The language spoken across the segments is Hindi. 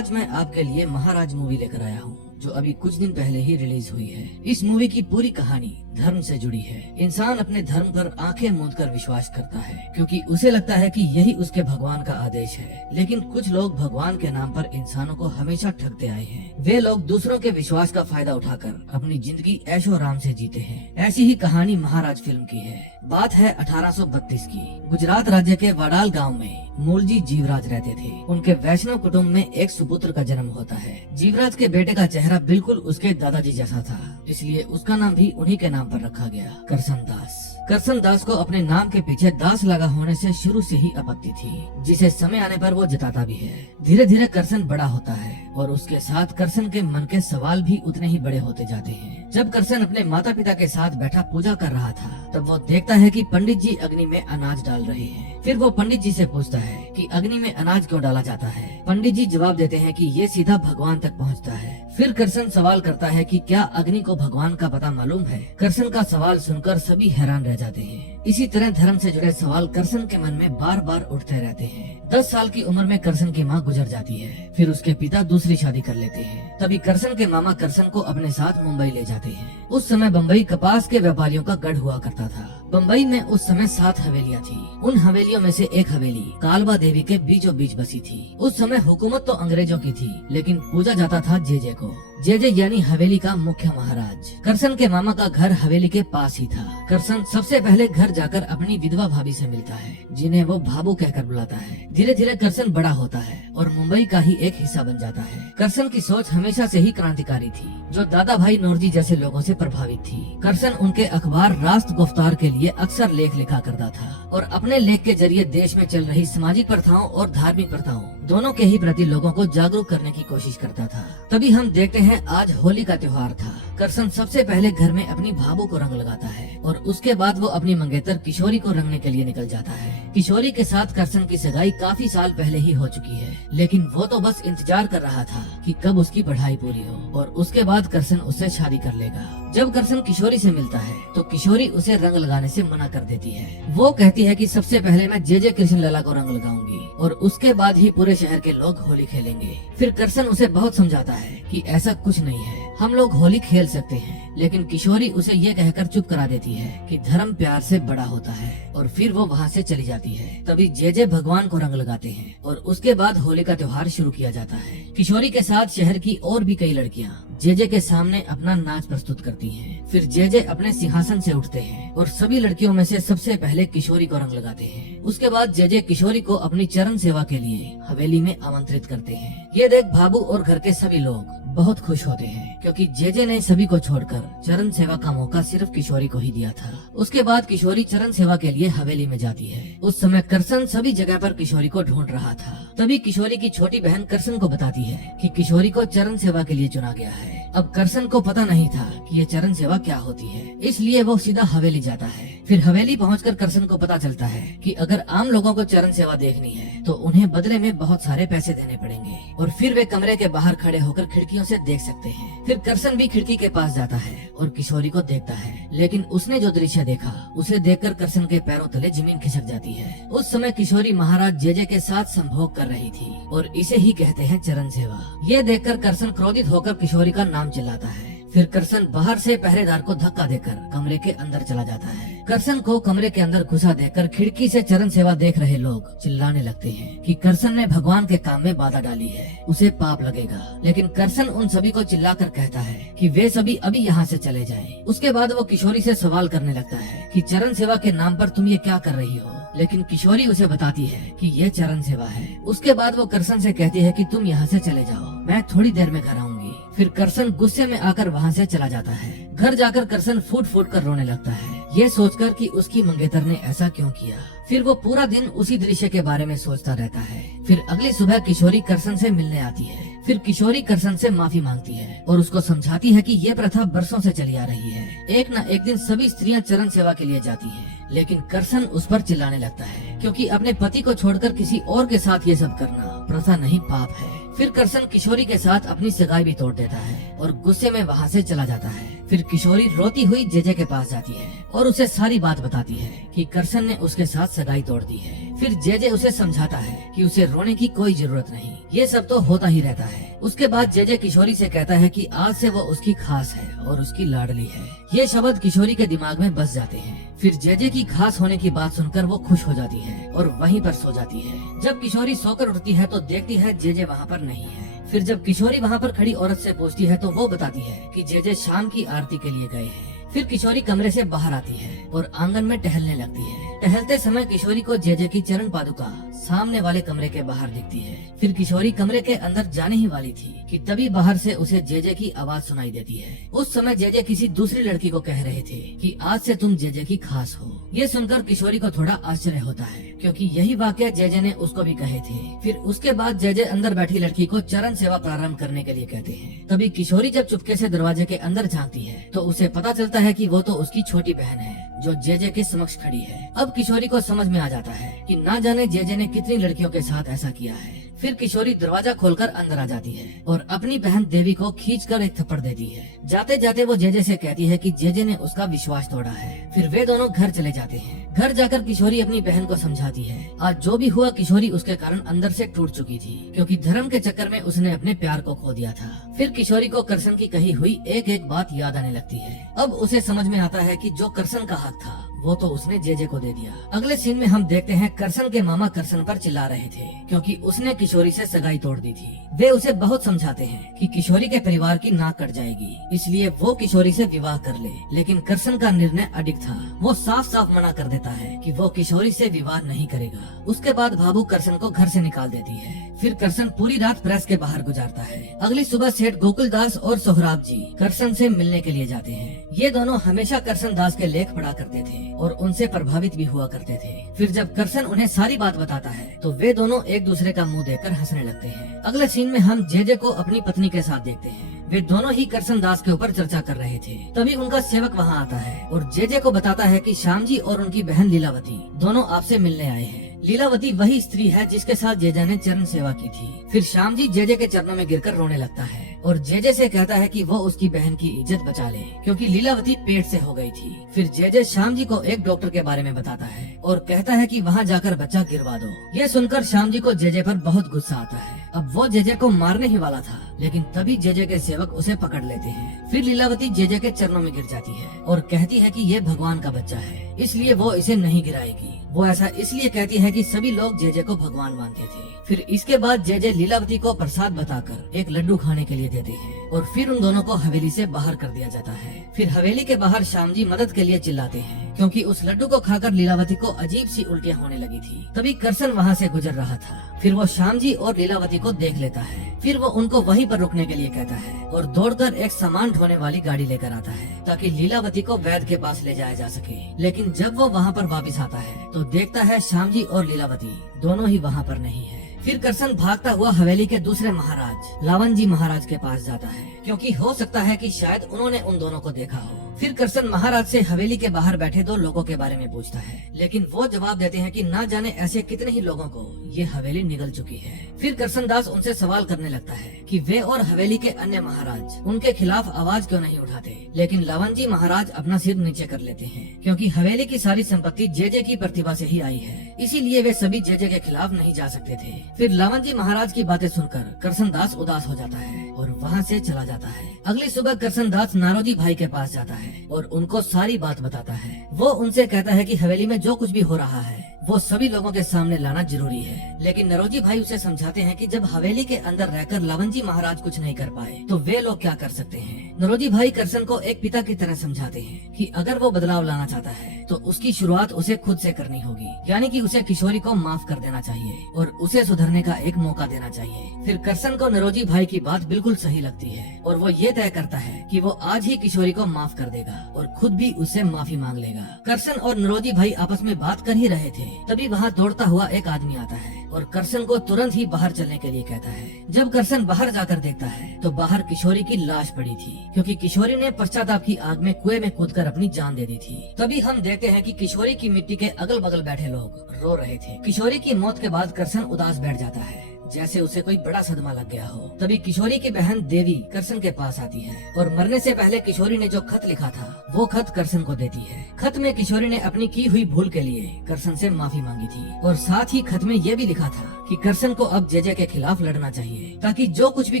आज मैं आपके लिए महाराज मूवी लेकर आया हूँ, जो अभी कुछ दिन पहले ही रिलीज हुई है। इस मूवी की पूरी कहानी धर्म से जुड़ी है। इंसान अपने धर्म पर आंखें मूंद कर विश्वास करता है, क्योंकि उसे लगता है कि यही उसके भगवान का आदेश है। लेकिन कुछ लोग भगवान के नाम पर इंसानों को हमेशा ठगते आए हैं। वे लोग दूसरों के विश्वास का फायदा उठाकर अपनी जिंदगी ऐशो आराम से जीते हैं। ऐसी ही कहानी महाराज फिल्म की है। बात है 1832 की। गुजरात राज्य के वाडाल गांव में मूलजी जीवराज रहते थे। उनके वैष्णव कुटुंब में एक सुपुत्र का जन्म होता है। जीवराज के बेटे का चेहरा बिल्कुल उसके दादाजी जैसा था, इसलिए उसका नाम भी उन्हीं के नाम पर रखा गया, करसन दास। करसन दास को अपने नाम के पीछे दास लगा होने से शुरू से ही आपत्ति थी, जिसे समय आने पर वो जताता भी है। धीरे धीरे करसन बड़ा होता है और उसके साथ करसन के मन के सवाल भी उतने ही बड़े होते जाते हैं। जब करसन अपने माता पिता के साथ बैठा पूजा कर रहा था, तब वो देखता है कि पंडित जी अग्नि में अनाज डाल रहे हैं। फिर वो पंडित जी से पूछता है कि अग्नि में अनाज क्यों डाला जाता है। पंडित जी जवाब देते हैं कि ये सीधा भगवान तक पहुंचता है। फिर करसन सवाल करता है कि क्या अग्नि को भगवान का पता मालूम है। करसन का सवाल सुनकर सभी हैरान रह जाते हैं। इसी तरह धर्म से जुड़े सवाल करसन के मन में बार बार उठते रहते हैं। 10 साल की उम्र में करसन की माँ गुजर जाती है। फिर उसके पिता दूसरी शादी कर लेते हैं। तभी करसन के मामा करसन को अपने साथ मुंबई ले जाते हैं। उस समय बम्बई कपास के व्यापारियों का गढ़ हुआ करता था। बम्बई में उस समय 7 हवेलियाँ थी। उन हवेलियों में से एक हवेली कालबा देवी के बीचों बीच बसी थी। उस समय हुकूमत तो अंग्रेजों की थी, लेकिन पूजा जाता था जेजे को। जेजे यानी हवेली का मुख्य महाराज। करसन के मामा का घर हवेली के पास ही था। करसन सबसे पहले घर जाकर अपनी विधवा भाभी से मिलता है, जिन्हें वो भाबू कहकर बुलाता है। धीरे धीरे करसन बड़ा होता है और मुंबई का ही एक हिस्सा बन जाता है। करसन की सोच हमेशा से ही क्रांतिकारी थी, जो दादा भाई नौरजी जैसे लोगों से प्रभावित थी। करसन उनके अखबार राष्ट्र गुफ्तार के लिए अक्सर लेख लिखा करता था और अपने लेख के जरिए देश में चल रही सामाजिक प्रथाओं और धार्मिक प्रथाओं दोनों के ही प्रति लोगों को जागरूक करने की कोशिश करता था। तभी हम देखते हैं आज होली का त्योहार था। करसन सबसे पहले घर में अपनी भाभू को रंग लगाता है और उसके बाद वो अपनी मंगेतर किशोरी को रंगने के लिए निकल जाता है। किशोरी के साथ करसन की सगाई काफी साल पहले ही हो चुकी है, लेकिन वो तो बस इंतजार कर रहा था कि कब उसकी पढ़ाई पूरी हो और उसके बाद करसन उससे शादी कर लेगा। जब करसन किशोरी से मिलता है तो किशोरी उसे रंग लगाने से मना कर देती है। वो कहती है कि सबसे पहले मैं जेजे कृष्ण लला को रंग लगाऊंगी और उसके बाद ही पूरे शहर के लोग होली खेलेंगे। फिर करसन उसे बहुत समझाता है कि ऐसा कुछ नहीं है, हम लोग होली खेल सकते हैं। लेकिन किशोरी उसे ये कहकर चुप करा देती है कि धर्म प्यार से बड़ा होता है और फिर वो वहाँ से चली जाती है। तभी जेजे भगवान को रंग लगाते हैं और उसके बाद होली का त्योहार शुरू किया जाता है। किशोरी के साथ शहर की और भी कई लड़कियाँ जेजे के सामने अपना नाच प्रस्तुत करती हैं। फिर जेजे अपने सिंहासन से उठते हैं और सभी लड़कियों में से सबसे पहले किशोरी को रंग लगाते हैं। उसके बाद जेजे किशोरी को अपनी चरण सेवा के लिए हवेली में आमंत्रित करते हैं। ये देख भाबू और घर के सभी लोग बहुत खुश होते हैं, क्योंकि जेजे ने सभी को छोड़कर चरण सेवा का मौका सिर्फ किशोरी को ही दिया था। उसके बाद किशोरी चरण सेवा के लिए हवेली में जाती है। उस समय करसन सभी जगह पर किशोरी को ढूंढ रहा था। तभी किशोरी की छोटी बहन करसन को बताती है कि किशोरी को चरण सेवा के लिए चुना गया है। अब करसन को पता नहीं था कि ये चरण सेवा क्या होती है, इसलिए वो सीधा हवेली जाता है। फिर हवेली पहुंचकर करसन को पता चलता है कि अगर आम लोगों को चरण सेवा देखनी है तो उन्हें बदले में बहुत सारे पैसे देने पड़ेंगे और फिर वे कमरे के बाहर खड़े होकर खिड़कियों से देख सकते हैं। फिर करसन भी खिड़की के पास जाता है और किशोरी को देखता है, लेकिन उसने जो दृश्य देखा उसे देखकर करसन के पैरों तले जमीन खिसक जाती है। उस समय किशोरी महाराज जेजे के साथ संभोग कर रही थी और इसे ही कहते हैं चरण सेवा। ये देखकर करसन क्रोधित होकर किशोरी का नाम चिल्लाता है। फिर करसन बाहर से पहरेदार को धक्का देकर कमरे के अंदर चला जाता है। करसन को कमरे के अंदर घुसा देकर खिड़की से चरण सेवा देख रहे लोग चिल्लाने लगते हैं कि करसन ने भगवान के काम में बाधा डाली है, उसे पाप लगेगा। लेकिन करसन उन सभी को चिल्लाकर कहता है कि वे सभी अभी यहाँ से चले जाएं। उसके बाद वो किशोरी से सवाल करने लगता है कि चरण सेवा के नाम पर तुम ये क्या कर रही हो, लेकिन किशोरी उसे बताती है कि ये चरण सेवा है। उसके बाद वो करसन से कहती है कि तुम यहाँ से चले जाओ, मैं थोड़ी देर में घर आऊंगी। फिर करसन गुस्से में आकर वहाँ से चला जाता है। घर जाकर करसन फूट फूट कर रोने लगता है, ये सोचकर कि उसकी मंगेतर ने ऐसा क्यों किया। फिर वो पूरा दिन उसी दृश्य के बारे में सोचता रहता है। फिर अगली सुबह किशोरी करसन से मिलने आती है। फिर किशोरी करसन से माफी मांगती है और उसको समझाती है कि ये प्रथा बरसों से चली आ रही है। एक न एक दिन सभी स्त्रियां चरण सेवा के लिए जाती हैं, लेकिन करसन उस पर चिल्लाने लगता है, क्योंकि अपने पति को छोड़कर किसी और के साथ ये सब करना प्रथा नहीं पाप है। फिर करसन किशोरी के साथ अपनी सगाई भी तोड़ देता है और गुस्से में वहाँ से चला जाता है। फिर किशोरी रोती हुई जेजे के पास जाती है और उसे सारी बात बताती है कि करसन ने उसके साथ सगाई तोड़ दी है। फिर जेजे उसे समझाता है कि उसे रोने की कोई जरूरत नहीं, ये सब तो होता ही रहता है। उसके बाद जेजे किशोरी से कहता है कि आज से वो उसकी खास है और उसकी लाडली है। ये शब्द किशोरी के दिमाग में बस जाते हैं। फिर जेजे की खास होने की बात सुनकर वो खुश हो जाती है और वहीं पर सो जाती है। जब किशोरी सोकर उठती है तो देखती है जेजे वहाँ पर नहीं है। फिर जब किशोरी वहाँ पर खड़ी औरत से पूछती है तो वो बताती है कि जेजे शाम की आरती के लिए गए हैं। फिर किशोरी कमरे से बाहर आती है और आंगन में टहलने लगती है। टहलते समय किशोरी को जेजे की चरण पादुका सामने वाले कमरे के बाहर दिखती है। फिर किशोरी कमरे के अंदर जाने ही वाली थी कि तभी बाहर से उसे जेजे की आवाज सुनाई देती है। उस समय जेजे किसी दूसरी लड़की को कह रहे थे कि आज से तुम जेजे की खास हो। ये सुनकर किशोरी को थोड़ा आश्चर्य होता है क्योंकि यही वाक्य जेजे ने उसको भी कहे थे। फिर उसके बाद जेजे अंदर बैठी लड़की को चरण सेवा प्रारंभ करने के लिए कहते हैं। तभी किशोरी जब चुपके से दरवाजे के अंदर झांकती है तो उसे पता चलता है कि वो तो उसकी छोटी बहन है जो जेजे के समक्ष खड़ी है। अब किशोरी को समझ में आ जाता है कि ना जाने जेजे ने कितनी लड़कियों के साथ ऐसा किया है। फिर किशोरी दरवाजा खोलकर अंदर आ जाती है और अपनी बहन देवी को खींचकर एक थप्पड़ देती है। जाते जाते वो जेजे से कहती है कि जेजे ने उसका विश्वास तोड़ा है। फिर वे दोनों घर चले जाते हैं। घर जाकर किशोरी अपनी बहन को समझाती है। आज जो भी हुआ किशोरी उसके कारण अंदर से टूट चुकी थी क्योंकि धर्म के चक्कर में उसने अपने प्यार को खो दिया था। फिर किशोरी को करसन की कही हुई एक एक बात याद आने लगती है। अब उसे समझ में आता है कि जो करसन का हक था वो तो उसने जेजे को दे दिया। अगले सीन में हम देखते हैं करसन के मामा करसन पर चिल्ला रहे थे क्योंकि उसने किशोरी से सगाई तोड़ दी थी। वे उसे बहुत समझाते हैं कि किशोरी के परिवार की नाक कट जाएगी, इसलिए वो किशोरी से विवाह कर ले। लेकिन करसन का निर्णय अडिग था। वो साफ साफ मना कर देता है कि वो किशोरी से विवाह नहीं करेगा। उसके बाद भाभू करसन को घर से निकाल देती है। फिर करसन पूरी रात प्रेस के बाहर गुजारता है। अगली सुबह सेठ गोकुल दास और सोहराब जी करसन से मिलने के लिए जाते हैं। ये दोनों हमेशा करसन दास के लेख पढ़ा करते थे और उनसे प्रभावित भी हुआ करते थे। फिर जब करसन उन्हें सारी बात बताता है तो वे दोनों एक दूसरे का मुंह देखकर हंसने लगते हैं। अगले सीन में हम जेजे को अपनी पत्नी के साथ देखते हैं। वे दोनों ही करसन दास के ऊपर चर्चा कर रहे थे। तभी उनका सेवक वहाँ आता है और जेजे को बताता है कि श्याम जी और उनकी बहन लीलावती दोनों आपसे मिलने आए हैं। लीलावती वही स्त्री है जिसके साथ जेजे ने चरण सेवा की थी। फिर श्याम जी जेजे के चरणों में गिरकर रोने लगता है और जेजे से कहता है कि वो उसकी बहन की इज्जत बचा ले क्योंकि लीलावती पेट से हो गई थी। फिर जेजे श्याम जी को एक डॉक्टर के बारे में बताता है और कहता है कि वहाँ जाकर बच्चा गिरवा दो। ये सुनकर श्याम जी को जेजे पर बहुत गुस्सा आता है। अब वो जेजे को मारने ही वाला था लेकिन तभी जेजे के सेवक उसे पकड़ लेते हैं। फिर लीलावती जेजे के चरणों में गिर जाती है और कहती है कि ये भगवान का बच्चा है इसलिए वो इसे नहीं गिराएगी। वो ऐसा इसलिए कहती है कि सभी लोग जेजे को भगवान मानते थे। फिर इसके बाद जेजे लीलावती को प्रसाद बताकर एक लड्डू खाने के लिए देते हैं और फिर उन दोनों को हवेली से बाहर कर दिया जाता है। फिर हवेली के बाहर श्याम जी मदद के लिए चिल्लाते हैं क्योंकि उस लड्डू को खाकर लीलावती को अजीब सी उल्टियाँ होने लगी थी। तभी करसन वहाँ से गुजर रहा था। फिर वो श्याम जी और लीलावती को देख लेता है। फिर वो उनको वहीं पर रुकने के लिए कहता है और दौड़कर एक सामान ढोने वाली गाड़ी लेकर आता है ताकि लीलावती को वैद्य के पास ले जाया जा सके। लेकिन जब वो वहाँ पर वापस आता है तो देखता है श्याम जी और लीलावती दोनों ही वहाँ पर नहीं है। फिर करसन भागता हुआ हवेली के दूसरे महाराज लावन जी महाराज के पास जाता है क्योंकि हो सकता है कि शायद उन्होंने उन दोनों को देखा हो। फिर करसन महाराज से हवेली के बाहर बैठे दो लोगों के बारे में पूछता है लेकिन वो जवाब देते हैं कि ना जाने ऐसे कितने ही लोगों को ये हवेली निगल चुकी है। फिर करसन दास उनसे सवाल करने लगता है कि वे और हवेली के अन्य महाराज उनके खिलाफ आवाज क्यों नहीं उठाते। लेकिन लावन जी महाराज अपना सिर नीचे कर लेते हैं क्योंकि हवेली की सारी संपत्ति जेजे की प्रतिभा से ही आई है, इसीलिए वे सभी जेजे के खिलाफ नहीं जा सकते थे। फिर लावन जी महाराज की बातें सुनकर करसन दास उदास हो जाता है और वहाँ से चला जाता है। अगली सुबह करसन दास नारोजी भाई के पास जाता है और उनको सारी बात बताता है। वो उनसे कहता है कि हवेली में जो कुछ भी हो रहा है वो सभी लोगों के सामने लाना जरूरी है। लेकिन नरोजी भाई उसे समझाते हैं कि जब हवेली के अंदर रहकर लावन जी महाराज कुछ नहीं कर पाए तो वे लोग क्या कर सकते हैं। नरोजी भाई करसन को एक पिता की तरह समझाते हैं कि अगर वो बदलाव लाना चाहता है तो उसकी शुरुआत उसे खुद से करनी होगी, यानी कि उसे किशोरी को माफ कर देना चाहिए और उसे सुधरने का एक मौका देना चाहिए। फिर करसन को नरोजी भाई की बात बिल्कुल सही लगती है और वो ये तय करता है कि वो आज ही किशोरी को माफ कर देगा और खुद भी उससे माफी मांग लेगा। करसन और नरोजी भाई आपस में बात कर ही रहे थे, तभी वहाँ दौड़ता हुआ एक आदमी आता है और करसन को तुरंत ही बाहर चलने के लिए कहता है। जब करसन बाहर जाकर देखता है तो बाहर किशोरी की लाश पड़ी थी क्योंकि किशोरी ने पश्चाताप की आग में कुएं में कूदकर अपनी जान दे दी थी। तभी हम देखते हैं कि किशोरी की मिट्टी के अगल बगल बैठे लोग रो रहे थे। किशोरी की मौत के बाद करसन उदास बैठ जाता है। जैसे उसे कोई बड़ा सदमा लग गया हो। तभी किशोरी की बहन देवी करसन के पास आती है और मरने से पहले किशोरी ने जो खत लिखा था वो खत करसन को देती है। खत में किशोरी ने अपनी की हुई भूल के लिए करसन से माफी मांगी थी और साथ ही खत में ये भी लिखा था कि करसन को अब जेजे के खिलाफ लड़ना चाहिए ताकि जो कुछ भी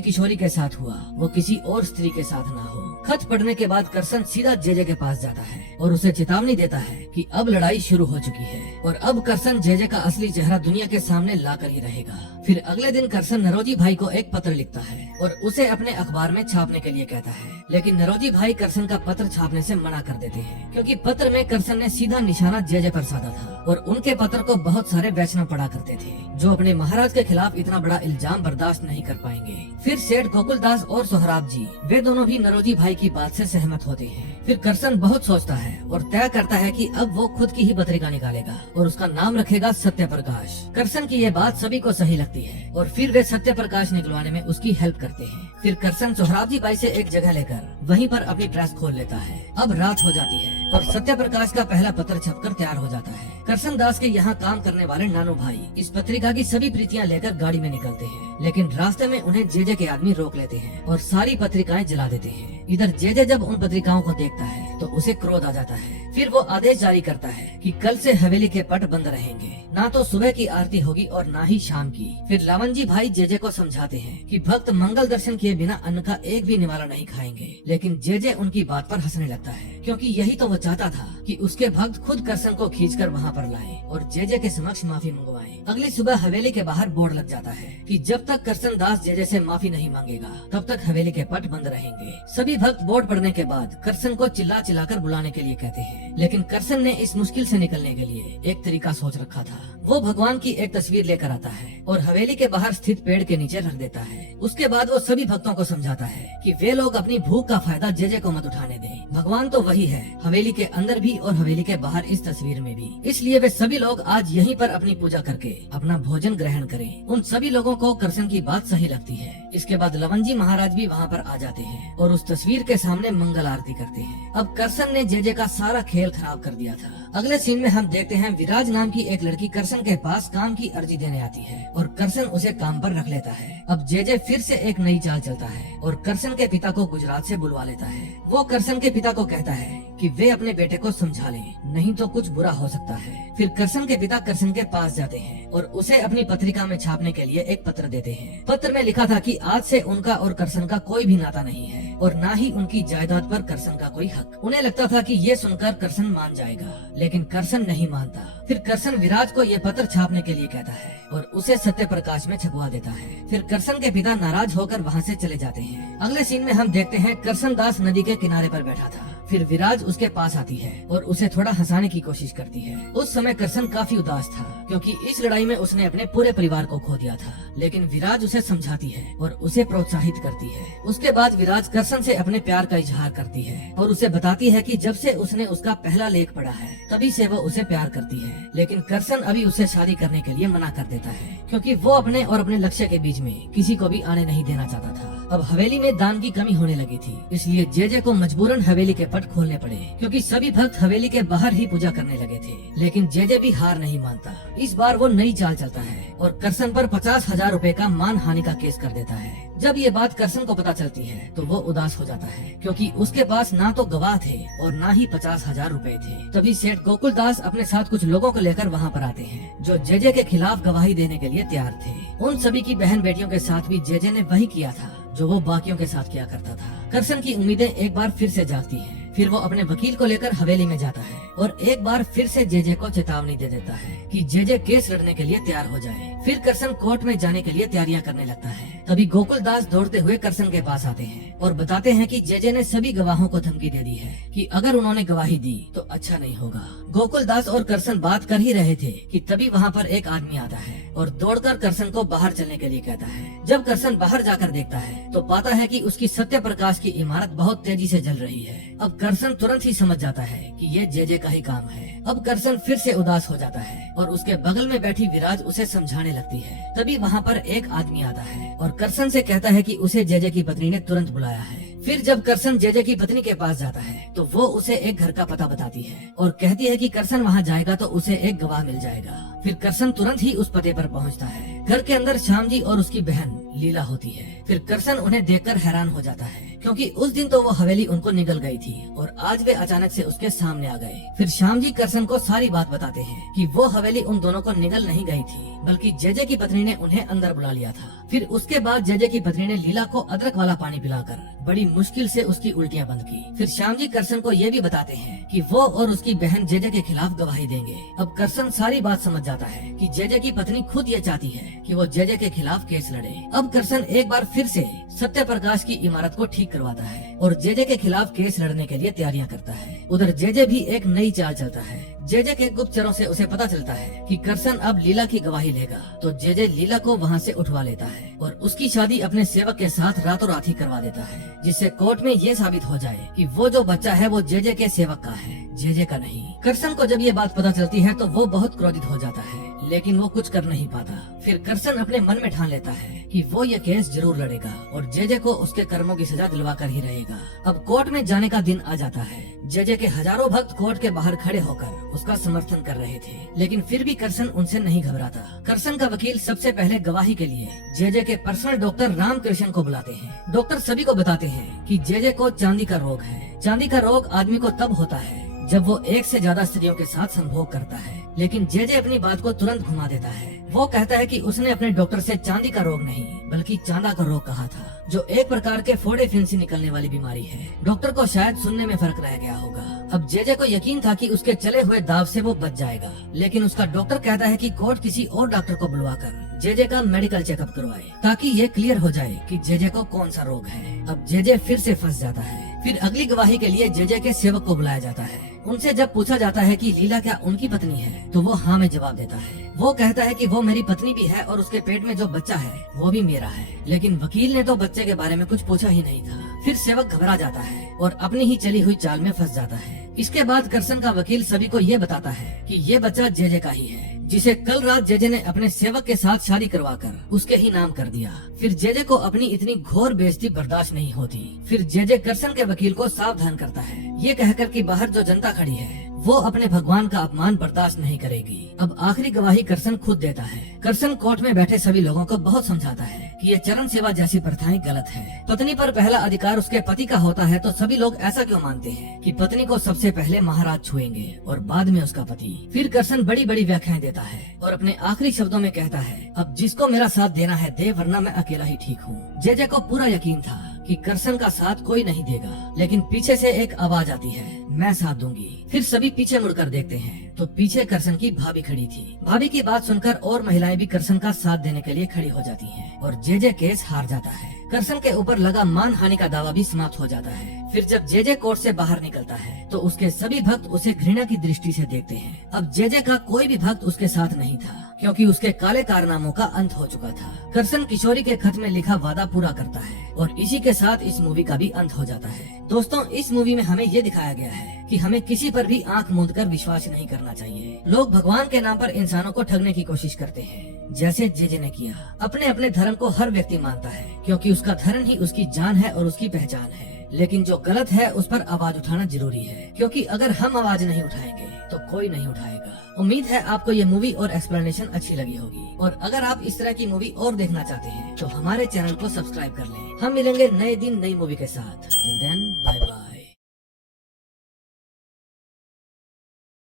किशोरी के साथ हुआ वो किसी और स्त्री के साथ ना हो। खत पढ़ने के बाद करसन सीधा जेजे के पास जाता है और उसे चेतावनी देता है कि अब लड़ाई शुरू हो चुकी है और अब करसन जेजे का असली चेहरा दुनिया के सामने लाकर ही रहेगा। फिर अगले दिन करसन नरोजी भाई को एक पत्र लिखता है और उसे अपने अखबार में छापने के लिए कहता है, लेकिन नरोजी भाई करसन का पत्र छापने से मना कर देते हैं क्योंकि पत्र में करसन ने सीधा निशाना जेजे पर साधा था और उनके पत्र को बहुत सारे वैष्णव पढ़ा करते थे जो अपने महाराज के खिलाफ इतना बड़ा इल्जाम बर्दाश्त नहीं कर पाएंगे। फिर सेठ गोकुलदास और सोहराब जी वे दोनों भी नरोजी भाई की बात से सहमत होते हैं। फिर करसन बहुत सोचता है और तय करता है कि अब वो खुद की ही पत्रिका निकालेगा और उसका नाम रखेगा सत्य प्रकाश। करसन की ये बात सभी को सही लगती है और फिर वे सत्य प्रकाश निकलवाने में उसकी हेल्प करते हैं। फिर करसन सोहराब जी भाई से एक जगह लेकर वहीं पर अपनी प्रेस खोल लेता है। अब रात हो जाती है और सत्य प्रकाश का पहला पत्र छपकर तैयार हो जाता है। करसन दास के यहाँ काम करने वाले नानू भाई इस पत्रिका की सभी प्रतियां लेकर गाड़ी में निकलते हैं, लेकिन रास्ते में उन्हें जेजे के आदमी रोक लेते हैं और सारी पत्रिकाएं जला देते हैं। इधर जेजे जब उन पत्रिकाओं को देखता है तो उसे क्रोध आ जाता है। फिर वो आदेश जारी करता है कि कल से हवेली के पट बंद रहेंगे, ना तो सुबह की आरती होगी और ना ही शाम की। फिर लावंजी भाई जेजे को समझाते हैं कि भक्त मंगल दर्शन किए बिना अन्न का एक भी निवाला नहीं खाएंगे, लेकिन जेजे उनकी बात पर हंसने लगता है क्योंकि यही तो वो चाहता था कि उसके भक्त खुद करसन को खींचकर वहाँ पर लाएं और जेजे के समक्ष माफी मंगवाएं। अगली सुबह हवेली के बाहर बोर्ड लग जाता है कि जब तक करसन दास जेजे से माफी नहीं मांगेगा तब तक हवेली के पट बंद रहेंगे। सभी भक्त बोर्ड पढ़ने के बाद करसन को चिल्ला चिल्लाकर बुलाने के लिए कहते हैं, लेकिन करसन ने इस मुश्किल से निकलने के लिए एक तरीका सोच रखा था। वो भगवान की एक तस्वीर लेकर आता है और हवेली के बाहर स्थित पेड़ के नीचे रख देता है। उसके बाद वो सभी भक्तों को समझाता है कि वे लोग अपनी भूख का फायदा जेजे को मत उठाने दें। भगवान तो वही है, हवेली के अंदर भी और हवेली के बाहर इस तस्वीर में भी। इसलिए वे सभी लोग आज यहीं पर अपनी पूजा करके अपना भोजन ग्रहण करें। उन सभी लोगों को करसन की बात सही लगती है। इसके बाद लवंजी महाराज भी वहाँ पर आ जाते हैं और उस तस्वीर के सामने मंगल आरती करते हैं। अब करसन ने जेजे का सारा खेल खराब कर दिया था। अगले सीन में हम देखते हैं विराज नाम की एक लड़की करसन के पास काम की अर्जी देने आती है और करसन उसे काम पर रख लेता है। अब जेजे फिर से एक नई चाल चलता है और करसन के पिता को गुजरात से बुलवा लेता है। वो करसन के पिता को कहता है कि वे अपने बेटे को समझा लें, नहीं तो कुछ बुरा हो सकता है। फिर करसन के पिता करसन के पास जाते हैं और उसे अपनी पत्रिका में छापने के लिए एक पत्र देते हैं। पत्र में लिखा था कि आज से उनका और करसन का कोई भी नाता नहीं है और न ही उनकी जायदाद पर करसन का कोई हक। उन्हें लगता था कि ये सुनकर करसन मान जाएगा, लेकिन करसन नहीं मानता। फिर करसन विराज को ये पत्र छापने के लिए कहता है और उसे सत्य प्रकाश में छपवा देता है। फिर करसन के पिता नाराज होकर वहाँ से चले जाते हैं। अगले सीन में हम देखते हैं करसन दास नदी के किनारे पर बैठा था। फिर विराज उसके पास आती है और उसे थोड़ा हंसाने की कोशिश करती है। उस समय करसन काफी उदास था क्योंकि इस लड़ाई में उसने अपने पूरे परिवार को खो दिया था, लेकिन विराज उसे समझाती है और उसे प्रोत्साहित करती है। उसके बाद विराज करसन से अपने प्यार का इजहार करती है और उसे बताती है कि जब से उसने उसका पहला लेख पढ़ा है तभी से वो उसे प्यार करती है। लेकिन करसन अभी उसे शादी करने के लिए मना कर देता है क्योंकि वो अपने और अपने लक्ष्य के बीच में किसी को भी आने नहीं देना चाहता था। अब हवेली में दान की कमी होने लगी थी, इसलिए जेजे को मजबूरन हवेली के पट खोलने पड़े क्योंकि सभी भक्त हवेली के बाहर ही पूजा करने लगे थे। लेकिन जेजे भी हार नहीं मानता। इस बार वो नई चाल चलता है और करसन पर 50,000 रुपए का मान हानि का केस कर देता है। जब ये बात करसन को पता चलती है तो वो उदास हो जाता है क्योंकि उसके पास ना तो गवाह थे और ना ही 50,000 रुपए थे। तभी सेठ गोकुलदास अपने साथ कुछ लोगों को लेकर वहाँ पर आते हैं जो जेजे के खिलाफ गवाही देने के लिए तैयार थे। उन सभी की बहन बेटियों के साथ भी जेजे ने वही किया था जो वो बाकियों के साथ किया करता था। करसन की उम्मीदें एक बार फिर से जागती हैं। फिर वो अपने वकील को लेकर हवेली में जाता है और एक बार फिर से जेजे को चेतावनी दे देता है कि जेजे केस लड़ने के लिए तैयार हो जाए। फिर करसन कोर्ट में जाने के लिए तैयारियां करने लगता है। तभी गोकुलदास दौड़ते हुए करसन के पास आते हैं और बताते हैं कि जेजे ने सभी गवाहों को धमकी दे दी है कि अगर उन्होंने गवाही दी तो अच्छा नहीं होगा। गोकुलदास और करसन बात कर ही रहे थे कि तभी वहाँ पर एक आदमी आता है और दौड़कर करसन को बाहर चलने के लिए कहता है। जब करसन बाहर जाकर देखता है तो पाता है कि उसकी सत्य प्रकाश की इमारत बहुत तेजी से जल रही है। अब करसन तुरंत ही समझ जाता है कि ये जेजे का ही काम है। अब करसन फिर से उदास हो जाता है और उसके बगल में बैठी विराज उसे समझाने लगती है। तभी वहाँ पर एक आदमी आता है और करसन से कहता है कि उसे जेजे की पत्नी ने तुरंत बुलाया है। फिर जब करसन जेजे की पत्नी के पास जाता है तो वो उसे एक घर का पता बताती है और कहती है कि करसन वहाँ जाएगा तो उसे एक गवाह मिल जाएगा। फिर करसन तुरंत ही उस पते पर पहुँचता है। घर के अंदर श्याम जी और उसकी बहन लीला होती है। फिर करसन उन्हें देखकर हैरान हो जाता है क्योंकि उस दिन तो वो हवेली उनको निगल गई थी और आज वे अचानक से उसके सामने आ गए। फिर श्याम जी करसन को सारी बात बताते हैं कि वो हवेली उन दोनों को निगल नहीं गई थी बल्कि जेजे की पत्नी ने उन्हें अंदर बुला लिया था। फिर उसके बाद जेजे की पत्नी ने लीला को अदरक वाला पानी पिलाकर बड़ी मुश्किल से उसकी उल्टियाँ बंद की। फिर श्याम जी करसन को ये भी बताते हैं कि वो और उसकी बहन जेजे के खिलाफ गवाही देंगे। अब करसन सारी बात समझ जाता है कि जेजे की पत्नी खुद ये चाहती है कि वो जेजे के खिलाफ केस लड़े। अब करसन एक बार फिर से सत्य प्रकाश की इमारत को ठीक करवाता है और जेजे के खिलाफ केस लड़ने के लिए तैयारियां करता है। उधर जेजे भी एक नई चाल चलता है। जेजे के गुप्तचरों से उसे पता चलता है कि करसन अब लीला की गवाही लेगा, तो जेजे लीला को वहाँ से उठवा लेता है और उसकी शादी अपने सेवक के साथ रातों रात ही करवा देता है, जिससे कोर्ट में ये साबित हो जाए कि वो जो बच्चा है वो जेजे के सेवक का है, जेजे का नहीं। करसन को जब ये बात पता चलती है तो वो बहुत क्रोधित हो जाता है, लेकिन वो कुछ कर नहीं पाता। फिर करसन अपने मन में ठान लेता है कि वो ये केस जरूर लड़ेगा और जेजे को उसके कर्मों की सजा दिलवा कर ही रहेगा। अब कोर्ट में जाने का दिन आ जाता है। जेजे के हजारों भक्त कोर्ट के बाहर खड़े होकर उसका समर्थन कर रहे थे, लेकिन फिर भी करसन उनसे नहीं घबराता। करसन का वकील सबसे पहले गवाही के लिए जेजे के पर्सनल डॉक्टर रामकृष्ण को बुलाते हैं। डॉक्टर सभी को बताते हैं कि जेजे को चांदी का रोग है। चांदी का रोग आदमी को तब होता है जब वो एक से ज्यादा स्त्रियों के साथ संभोग करता है, लेकिन जेजे अपनी बात को तुरंत घुमा देता है। वो कहता है कि उसने अपने डॉक्टर से चांदी का रोग नहीं बल्कि चांदा का रोग कहा था, जो एक प्रकार के फोड़े फिन से निकलने वाली बीमारी है। डॉक्टर को शायद सुनने में फर्क रह गया होगा। अब जेजे को यकीन था कि उसके चले हुए दाव से वो बच जाएगा, लेकिन उसका डॉक्टर कहता है कि कोर्ट किसी और डॉक्टर को बुलवाकर जेजे का मेडिकल चेकअप करवाए ताकि ये क्लियर हो जाए कि जेजे को कौन सा रोग है। अब जेजे फिर से फंस जाता है। फिर अगली गवाही के लिए जेजे के सेवक को बुलाया जाता है। उनसे जब पूछा जाता है कि लीला क्या उनकी पत्नी है, तो वो हाँ में जवाब देता है। वो कहता है कि वो मेरी पत्नी भी है और उसके पेट में जो बच्चा है वो भी मेरा है, लेकिन वकील ने तो बच्चे के बारे में कुछ पूछा ही नहीं था। फिर सेवक घबरा जाता है और अपनी ही चली हुई चाल में फंस जाता है। इसके बाद करसन का वकील सभी को ये बताता है कि ये बच्चा जेजे का ही है, जिसे कल रात जेजे ने अपने सेवक के साथ शादी करवाकर उसके ही नाम कर दिया। फिर जेजे को अपनी इतनी घोर बेइज्जती बर्दाश्त नहीं होती। फिर जेजे करसन के वकील को सावधान करता है, ये कहकर कि बाहर जो जनता खड़ी है वो अपने भगवान का अपमान बर्दाश्त नहीं करेगी। अब आखिरी गवाही करसन खुद देता है। करसन कोर्ट में बैठे सभी लोगों को बहुत समझाता है कि ये चरण सेवा जैसी प्रथाएं गलत है। पत्नी पर पहला अधिकार उसके पति का होता है, तो सभी लोग ऐसा क्यों मानते हैं कि पत्नी को सबसे पहले महाराज छुएंगे और बाद में उसका पति। फिर करसन बड़ी बड़ी व्याख्याएं देता है और अपने आखिरी शब्दों में कहता है, अब जिसको मेरा साथ देना है दे, वरना मैं अकेला ही ठीक हूँ। जेजे को पूरा यकीन था कि करसन का साथ कोई नहीं देगा, लेकिन पीछे से एक आवाज आती है, मैं साथ दूंगी। फिर सभी पीछे मुड़कर देखते हैं तो पीछे करसन की भाभी खड़ी थी। भाभी की बात सुनकर और महिलाएं भी करसन का साथ देने के लिए खड़ी हो जाती हैं और जेजे केस हार जाता है। करसन के ऊपर लगा मान हानि का दावा भी समाप्त हो जाता है। फिर जब जेजे कोर्ट से बाहर निकलता है तो उसके सभी भक्त उसे घृणा की दृष्टि से देखते हैं। अब जेजे का कोई भी भक्त उसके साथ नहीं था, क्योंकि उसके काले कारनामों का अंत हो चुका था। करसन किशोरी के खत में लिखा वादा पूरा करता है और इसी के साथ इस मूवी का भी अंत हो जाता है। दोस्तों, इस मूवी में हमें ये दिखाया गया है कि हमें किसी पर भी आंख मूंद कर विश्वास नहीं करना चाहिए। लोग भगवान के नाम पर इंसानों को ठगने की कोशिश करते हैं, जैसे जेजे ने किया। अपने अपने धर्म को हर व्यक्ति मानता है, क्योंकि उसका धर्म ही उसकी जान है और उसकी पहचान है। लेकिन जो गलत है उस पर आवाज उठाना जरूरी है, क्योंकि अगर हम आवाज नहीं उठाएंगे तो कोई नहीं उठाएगा। उम्मीद है आपको ये मूवी और एक्सप्लेनेशन अच्छी लगी होगी, और अगर आप इस तरह की मूवी और देखना चाहते हैं तो हमारे चैनल को सब्सक्राइब कर लें। हम मिलेंगे नए दिन नई मूवी के साथ। Till then, bye bye.